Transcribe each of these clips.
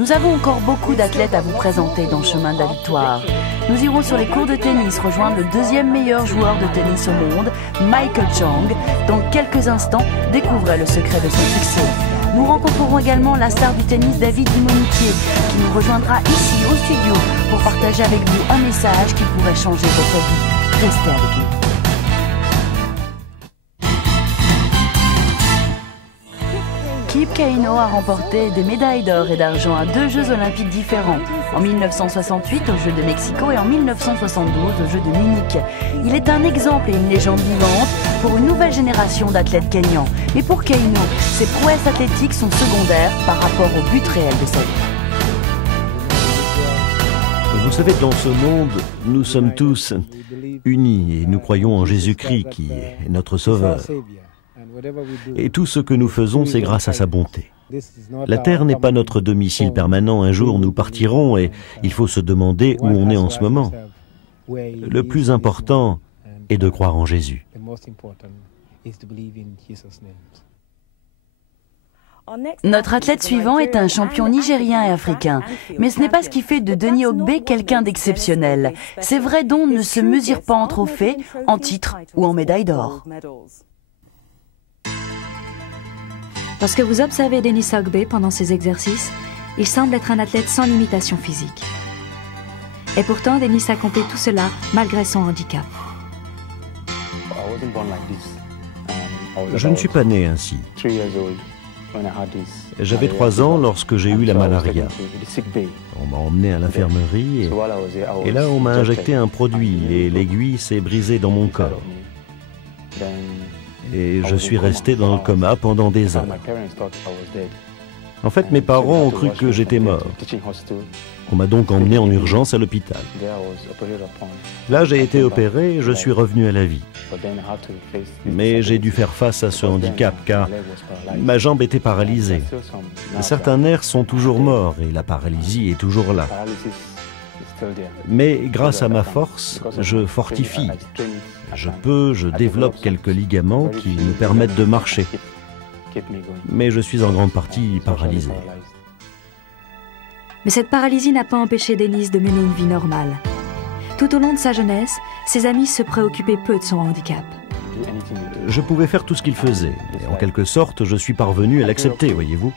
Nous avons encore beaucoup d'athlètes à vous présenter dans le chemin de la victoire. Nous irons sur les cours de tennis rejoindre le deuxième meilleur joueur de tennis au monde, Michael Chang. Dans quelques instants, découvrez le secret de son succès. Nous rencontrerons également la star du tennis David Dumontier, qui nous rejoindra ici au studio pour partager avec vous un message qui pourrait changer votre vie. Restez avec nous. Kip Keino a remporté des médailles d'or et d'argent à 2 Jeux olympiques différents, en 1968 aux Jeux de Mexico et en 1972 aux Jeux de Munich. Il est un exemple et une légende vivante pour une nouvelle génération d'athlètes kényans. Mais pour Keino, ses prouesses athlétiques sont secondaires par rapport au but réel de sa vie. Vous savez, dans ce monde, nous sommes tous unis et nous croyons en Jésus-Christ qui est notre Sauveur. Et tout ce que nous faisons, c'est grâce à sa bonté. La terre n'est pas notre domicile permanent. Un jour, nous partirons et il faut se demander où on est en ce moment. Le plus important est de croire en Jésus. Notre athlète suivant est un champion nigérien et africain. Mais ce n'est pas ce qui fait de Denis Ogbe quelqu'un d'exceptionnel. Ses vrais dons ne se mesurent pas en trophées, en titres ou en médailles d'or. Lorsque vous observez Denis Ogbe pendant ses exercices, il semble être un athlète sans limitation physique. Et pourtant, Denis accomplit tout cela malgré son handicap. Je ne suis pas né ainsi. J'avais 3 ans lorsque j'ai eu la malaria. On m'a emmené à l'infirmerie et là on m'a injecté un produit et l'aiguille s'est brisée dans mon corps. Et je suis resté dans le coma pendant des heures. En fait, mes parents ont cru que j'étais mort. On m'a donc emmené en urgence à l'hôpital. Là, j'ai été opéré et je suis revenu à la vie. Mais j'ai dû faire face à ce handicap car ma jambe était paralysée. Certains nerfs sont toujours morts et la paralysie est toujours là. Mais grâce à ma force, je fortifie. Je développe quelques ligaments qui me permettent de marcher. Mais je suis en grande partie paralysé. Mais cette paralysie n'a pas empêché Denis de mener une vie normale. Tout au long de sa jeunesse, ses amis se préoccupaient peu de son handicap. Je pouvais faire tout ce qu'il faisait. Et en quelque sorte, je suis parvenu à l'accepter, voyez-vous.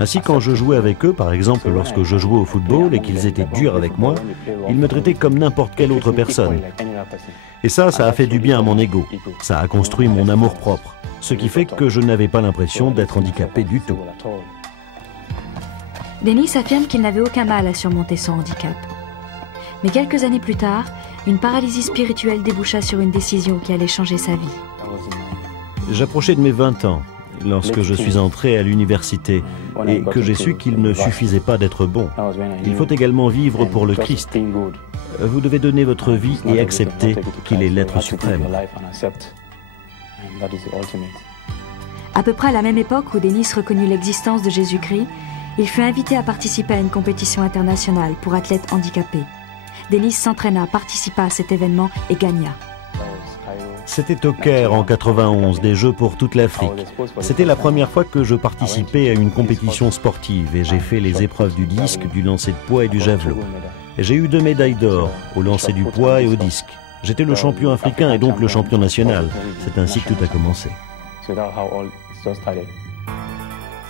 Ainsi, quand je jouais avec eux, par exemple lorsque je jouais au football et qu'ils étaient durs avec moi, ils me traitaient comme n'importe quelle autre personne. Et ça a fait du bien à mon ego. Ça a construit mon amour-propre. Ce qui fait que je n'avais pas l'impression d'être handicapé du tout. Denis affirme qu'il n'avait aucun mal à surmonter son handicap. Mais quelques années plus tard, une paralysie spirituelle déboucha sur une décision qui allait changer sa vie. J'approchais de mes 20 ans lorsque je suis entré à l'université et que j'ai su qu'il ne suffisait pas d'être bon. Il faut également vivre pour le Christ. Vous devez donner votre vie et accepter qu'il est l'être suprême. À peu près à la même époque où Denis reconnut l'existence de Jésus-Christ, il fut invité à participer à une compétition internationale pour athlètes handicapés. Denis s'entraîna, participa à cet événement et gagna. C'était au Caire en 91, des Jeux pour toute l'Afrique. C'était la première fois que je participais à une compétition sportive et j'ai fait les épreuves du disque, du lancer de poids et du javelot. J'ai eu 2 médailles d'or, au lancer du poids et au disque. J'étais le champion africain et donc le champion national. C'est ainsi que tout a commencé.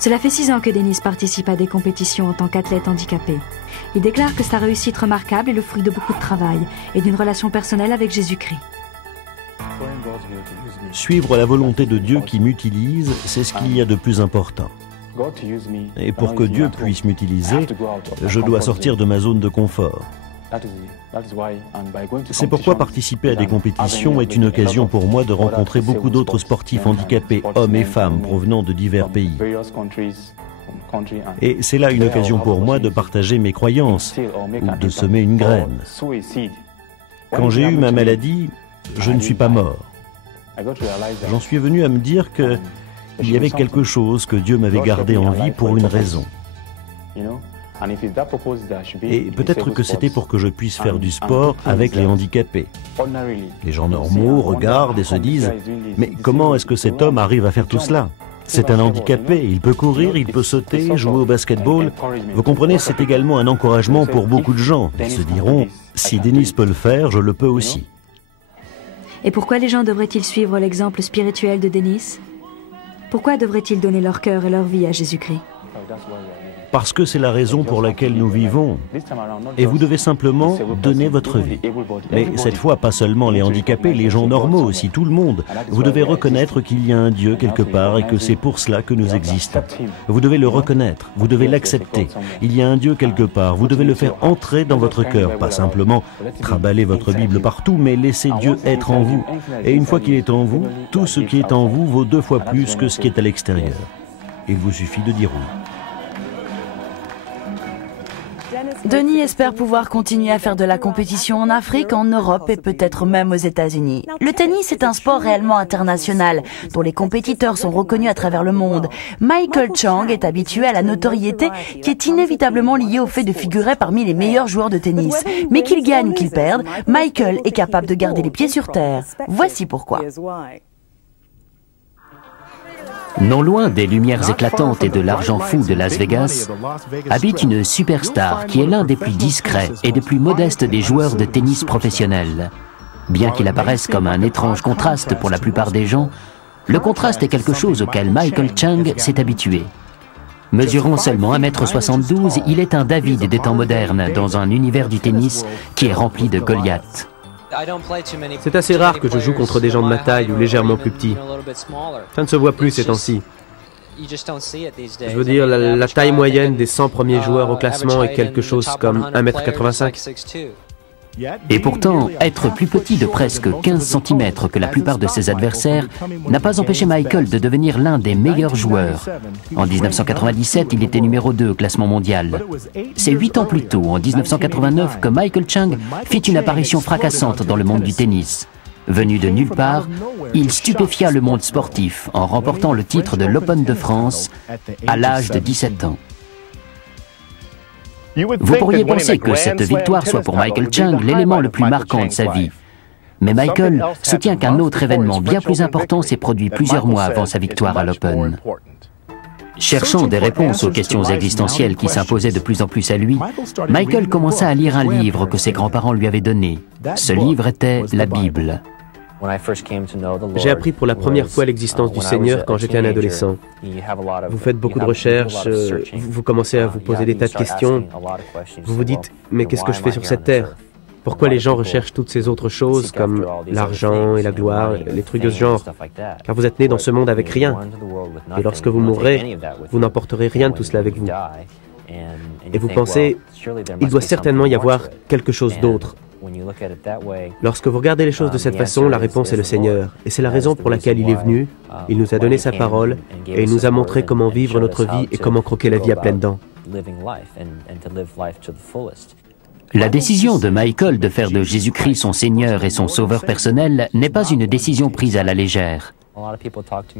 Cela fait 6 ans que Denis participe à des compétitions en tant qu'athlète handicapé. Il déclare que sa réussite remarquable est le fruit de beaucoup de travail et d'une relation personnelle avec Jésus-Christ. Suivre la volonté de Dieu qui m'utilise, c'est ce qu'il y a de plus important. Et pour que Dieu puisse m'utiliser, je dois sortir de ma zone de confort. C'est pourquoi participer à des compétitions est une occasion pour moi de rencontrer beaucoup d'autres sportifs handicapés, hommes et femmes, provenant de divers pays. Et c'est là une occasion pour moi de partager mes croyances ou de semer une graine. Quand j'ai eu ma maladie, je ne suis pas mort. J'en suis venu à me dire qu'il y avait quelque chose que Dieu m'avait gardé en vie pour une raison. Et peut-être que c'était pour que je puisse faire du sport avec les handicapés. Les gens normaux regardent et se disent « Mais comment est-ce que cet homme arrive à faire tout cela ?» C'est un handicapé, il peut courir, il peut sauter, jouer au basketball. Vous comprenez, c'est également un encouragement pour beaucoup de gens. Ils se diront, si Dennis peut le faire, je le peux aussi. Et pourquoi les gens devraient-ils suivre l'exemple spirituel de Dennis? Pourquoi devraient-ils donner leur cœur et leur vie à Jésus-Christ? Parce que c'est la raison pour laquelle nous vivons. Et vous devez simplement donner votre vie. Mais cette fois, pas seulement les handicapés, les gens normaux aussi, tout le monde. Vous devez reconnaître qu'il y a un Dieu quelque part et que c'est pour cela que nous existons. Vous devez le reconnaître, vous devez l'accepter. Il y a un Dieu quelque part, vous devez le faire entrer dans votre cœur, pas simplement trimballer votre Bible partout, mais laisser Dieu être en vous. Et une fois qu'il est en vous, tout ce qui est en vous vaut 2 fois plus que ce qui est à l'extérieur. Il vous suffit de dire oui. Denis espère pouvoir continuer à faire de la compétition en Afrique, en Europe et peut-être même aux États-Unis. Le tennis est un sport réellement international, dont les compétiteurs sont reconnus à travers le monde. Michael Chang est habitué à la notoriété qui est inévitablement liée au fait de figurer parmi les meilleurs joueurs de tennis. Mais qu'il gagne ou qu'il perde, Michael est capable de garder les pieds sur terre. Voici pourquoi. Non loin des lumières éclatantes et de l'argent fou de Las Vegas, habite une superstar qui est l'un des plus discrets et des plus modestes des joueurs de tennis professionnels. Bien qu'il apparaisse comme un étrange contraste pour la plupart des gens, le contraste est quelque chose auquel Michael Chang s'est habitué. Mesurant seulement 1m72, il est un David des temps modernes dans un univers du tennis qui est rempli de Goliaths. C'est assez rare que je joue contre des gens de ma taille ou légèrement plus petits. Ça ne se voit plus ces temps-ci. Je veux dire, la taille moyenne des 100 premiers joueurs au classement est quelque chose comme 1m85. Et pourtant, être plus petit de presque 15 cm que la plupart de ses adversaires n'a pas empêché Michael de devenir l'un des meilleurs joueurs. En 1997, il était numéro 2 au classement mondial. C'est 8 ans plus tôt, en 1989, que Michael Chang fit une apparition fracassante dans le monde du tennis. Venu de nulle part, il stupéfia le monde sportif en remportant le titre de l'Open de France à l'âge de 17 ans. Vous pourriez penser que cette victoire soit pour Michael Chang l'élément le plus marquant de sa vie. Mais Michael soutient qu'un autre événement bien plus important s'est produit plusieurs mois avant sa victoire à l'Open. Cherchant des réponses aux questions existentielles qui s'imposaient de plus en plus à lui, Michael commença à lire un livre que ses grands-parents lui avaient donné. Ce livre était la Bible. J'ai appris pour la première fois l'existence du Seigneur quand j'étais un adolescent. Vous faites beaucoup de recherches, vous commencez à vous poser des tas de questions. Vous vous dites, mais qu'est-ce que je fais sur cette terre? Pourquoi les gens recherchent toutes ces autres choses comme l'argent et la gloire, les trucs de ce genre? Car vous êtes né dans ce monde avec rien. Et lorsque vous mourrez, vous n'emporterez rien de tout cela avec vous. Et vous pensez, il doit certainement y avoir quelque chose d'autre. Lorsque vous regardez les choses de cette façon, la réponse est le Seigneur. Et c'est la raison pour laquelle il est venu, il nous a donné sa parole, et il nous a montré comment vivre notre vie et comment croquer la vie à pleines dents. La décision de Michael de faire de Jésus-Christ son Seigneur et son Sauveur personnel n'est pas une décision prise à la légère.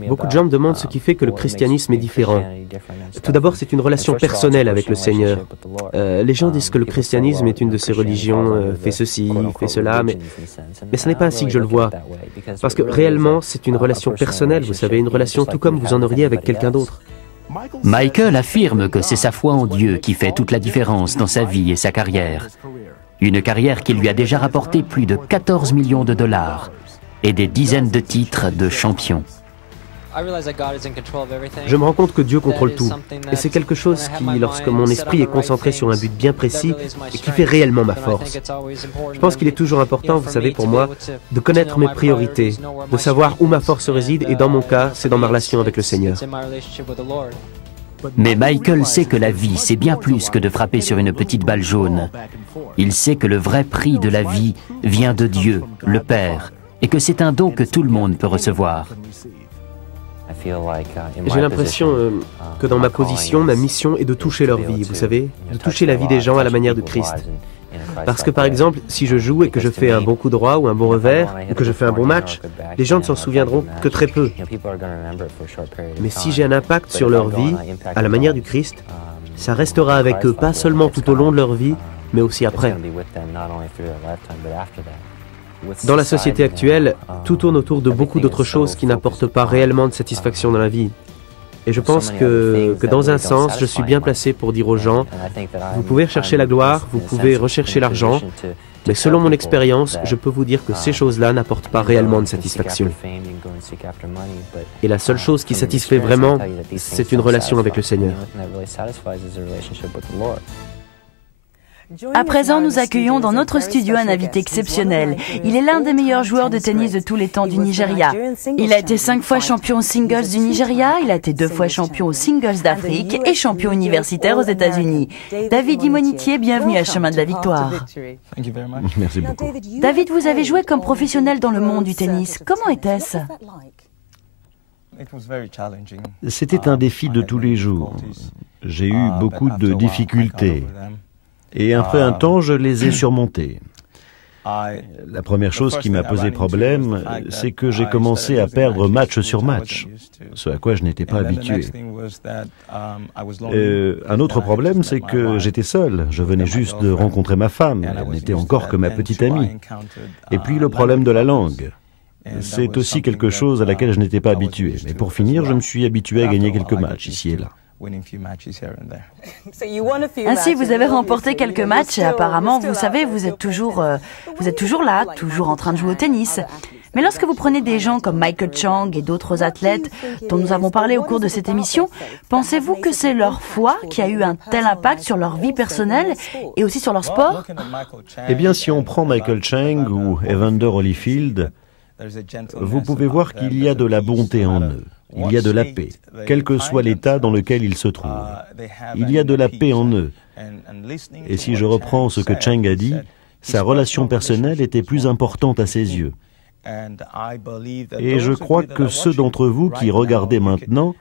Beaucoup de gens me demandent ce qui fait que le christianisme est différent. Tout d'abord, c'est une relation personnelle avec le Seigneur. Les gens disent que le christianisme est une de ces religions, fait ceci, fait cela, mais ce n'est pas ainsi que je le vois. Parce que réellement, c'est une relation personnelle, vous savez, une relation tout comme vous en auriez avec quelqu'un d'autre. Michael affirme que c'est sa foi en Dieu qui fait toute la différence dans sa vie et sa carrière. Une carrière qui lui a déjà rapporté plus de 14 millions de dollars. Et des dizaines de titres de champion. Je me rends compte que Dieu contrôle tout. Et c'est quelque chose qui, lorsque mon esprit est concentré sur un but bien précis, et qui fait réellement ma force. Je pense qu'il est toujours important, vous savez, pour moi, de connaître mes priorités, de savoir où ma force réside, et dans mon cas, c'est dans ma relation avec le Seigneur. Mais Michael sait que la vie, c'est bien plus que de frapper sur une petite balle jaune. Il sait que le vrai prix de la vie vient de Dieu, le Père, et que c'est un don que tout le monde peut recevoir. J'ai l'impression que dans ma position, ma mission est de toucher leur vie, vous savez, de toucher la vie des gens à la manière de Christ. Parce que par exemple, si je joue et que je fais un bon coup droit ou un bon revers, ou que je fais un bon match, les gens ne s'en souviendront que très peu. Mais si j'ai un impact sur leur vie, à la manière du Christ, ça restera avec eux, pas seulement tout au long de leur vie, mais aussi après. Dans la société actuelle, tout tourne autour de beaucoup d'autres choses qui n'apportent pas réellement de satisfaction dans la vie. Et je pense que dans un sens, je suis bien placé pour dire aux gens, vous pouvez rechercher la gloire, vous pouvez rechercher l'argent, mais selon mon expérience, je peux vous dire que ces choses-là n'apportent pas réellement de satisfaction. Et la seule chose qui satisfait vraiment, c'est une relation avec le Seigneur. À présent, nous accueillons dans notre studio un invité exceptionnel. Il est l'un des meilleurs joueurs de tennis de tous les temps du Nigeria. Il a été 5 fois champion singles du Nigeria, il a été 2 fois champion aux singles d'Afrique et champion universitaire aux États-Unis. David Imonitié, bienvenue à Chemin de la Victoire. Merci beaucoup. David, vous avez joué comme professionnel dans le monde du tennis. Comment était-ce? C'était un défi de tous les jours. J'ai eu beaucoup de difficultés. Et après un temps, je les ai surmontés. La première chose qui m'a posé problème, c'est que j'ai commencé à perdre match sur match, ce à quoi je n'étais pas habitué. Un autre problème, c'est que j'étais seul. Je venais juste de rencontrer ma femme. Elle n'était encore que ma petite amie. Et puis le problème de la langue. C'est aussi quelque chose à laquelle je n'étais pas habitué. Mais pour finir, je me suis habitué à gagner quelques matchs ici et là. Ainsi, vous avez remporté quelques matchs et apparemment, vous savez, vous êtes toujours là, toujours en train de jouer au tennis. Mais lorsque vous prenez des gens comme Michael Chang et d'autres athlètes dont nous avons parlé au cours de cette émission, pensez-vous que c'est leur foi qui a eu un tel impact sur leur vie personnelle et aussi sur leur sport? Eh bien, si on prend Michael Chang ou Evander Holyfield, vous pouvez voir qu'il y a de la bonté en eux. Il y a de la paix, quel que soit l'état dans lequel ils se trouvent. Il y a de la paix en eux. Et si je reprends ce que Chang a dit, sa relation personnelle était plus importante à ses yeux. Et je crois que ceux d'entre vous qui regardez maintenant,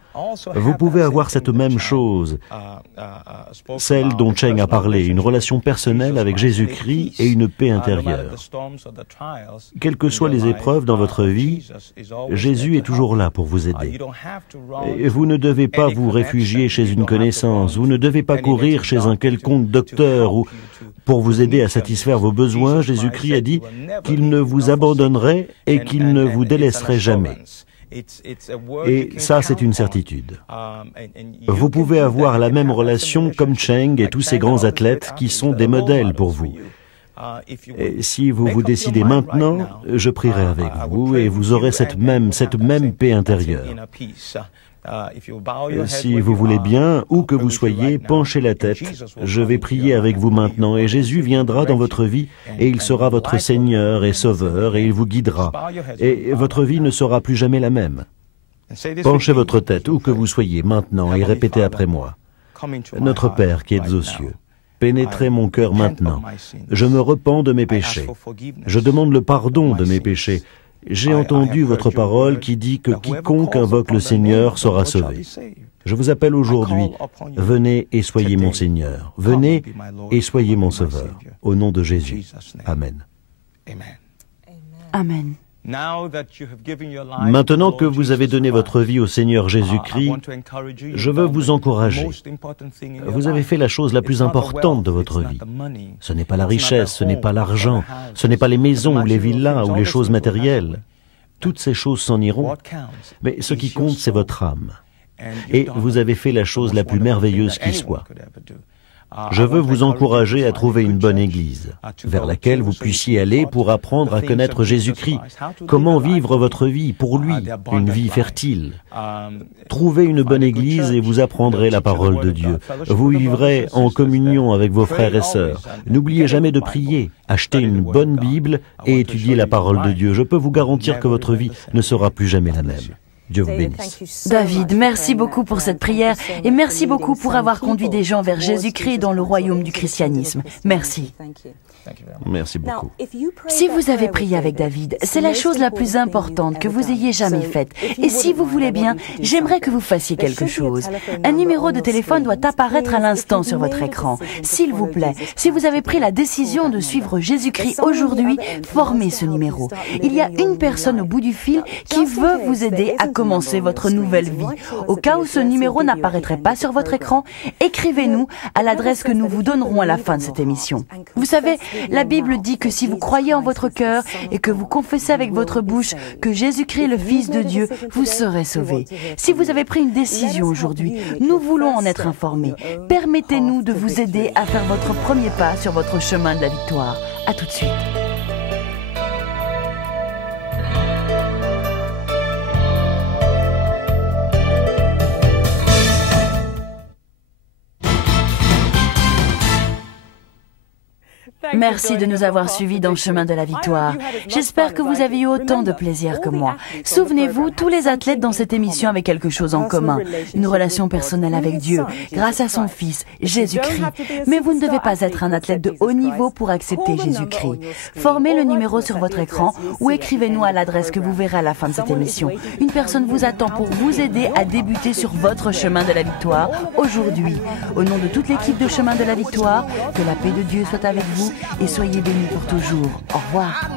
vous pouvez avoir cette même chose, celle dont Cheng a parlé, une relation personnelle avec Jésus-Christ et une paix intérieure. Quelles que soient les épreuves dans votre vie, Jésus est toujours là pour vous aider. Et vous ne devez pas vous réfugier chez une connaissance, vous ne devez pas courir chez un quelconque docteur ou pour vous aider à satisfaire vos besoins. Jésus-Christ a dit qu'il ne vous abandonnerait et qu'il ne vous délaisserait jamais. Et ça, c'est une certitude. Vous pouvez avoir la même relation comme Cheng et tous ces grands athlètes qui sont des modèles pour vous. Et si vous vous décidez maintenant, je prierai avec vous et vous aurez cette même paix intérieure. Si vous voulez bien, où que vous soyez, penchez la tête. Je vais prier avec vous maintenant et Jésus viendra dans votre vie et il sera votre Seigneur et Sauveur et il vous guidera. Et votre vie ne sera plus jamais la même. Penchez votre tête où que vous soyez maintenant et répétez après moi. Notre Père qui êtes aux cieux, pénétrez mon cœur maintenant. Je me repens de mes péchés. Je demande le pardon de mes péchés. J'ai entendu votre parole qui dit que quiconque invoque le Seigneur sera sauvé. Je vous appelle aujourd'hui, venez et soyez mon Seigneur. Venez et soyez mon Sauveur. Au nom de Jésus. Amen. Amen. Maintenant que vous avez donné votre vie au Seigneur Jésus-Christ, je veux vous encourager. Vous avez fait la chose la plus importante de votre vie. Ce n'est pas la richesse, ce n'est pas l'argent, ce n'est pas les maisons ou les villas ou les choses matérielles. Toutes ces choses s'en iront. Mais ce qui compte, c'est votre âme. Et vous avez fait la chose la plus merveilleuse qui soit. Je veux vous encourager à trouver une bonne église, vers laquelle vous puissiez aller pour apprendre à connaître Jésus-Christ, comment vivre votre vie pour lui, une vie fertile. Trouvez une bonne église et vous apprendrez la parole de Dieu. Vous vivrez en communion avec vos frères et sœurs. N'oubliez jamais de prier, achetez une bonne Bible et étudiez la parole de Dieu. Je peux vous garantir que votre vie ne sera plus jamais la même. Dieu vous bénisse. David, merci beaucoup pour cette prière et merci beaucoup pour avoir conduit des gens vers Jésus-Christ dans le royaume du christianisme. Merci. Merci beaucoup. Si vous avez prié avec David, c'est la chose la plus importante que vous ayez jamais faite. Et si vous voulez bien, j'aimerais que vous fassiez quelque chose. Un numéro de téléphone doit apparaître à l'instant sur votre écran. S'il vous plaît, si vous avez pris la décision de suivre Jésus-Christ aujourd'hui, formez ce numéro. Il y a une personne au bout du fil qui veut vous aider à commencer commencer votre nouvelle vie. Au cas où ce numéro n'apparaîtrait pas sur votre écran, écrivez-nous à l'adresse que nous vous donnerons à la fin de cette émission. Vous savez, la Bible dit que si vous croyez en votre cœur et que vous confessez avec votre bouche que Jésus-Christ est le Fils de Dieu, vous serez sauvés. Si vous avez pris une décision aujourd'hui, nous voulons en être informés. Permettez-nous de vous aider à faire votre premier pas sur votre chemin de la victoire. À tout de suite. Merci de nous avoir suivis dans le chemin de la victoire. J'espère que vous avez eu autant de plaisir que moi. Souvenez-vous, tous les athlètes dans cette émission avaient quelque chose en commun. Une relation personnelle avec Dieu, grâce à son Fils, Jésus-Christ. Mais vous ne devez pas être un athlète de haut niveau pour accepter Jésus-Christ. Formez le numéro sur votre écran ou écrivez-nous à l'adresse que vous verrez à la fin de cette émission. Une personne vous attend pour vous aider à débuter sur votre chemin de la victoire aujourd'hui. Au nom de toute l'équipe de Chemin de la Victoire, que la paix de Dieu soit avec vous et soyez bénis pour toujours. Au revoir.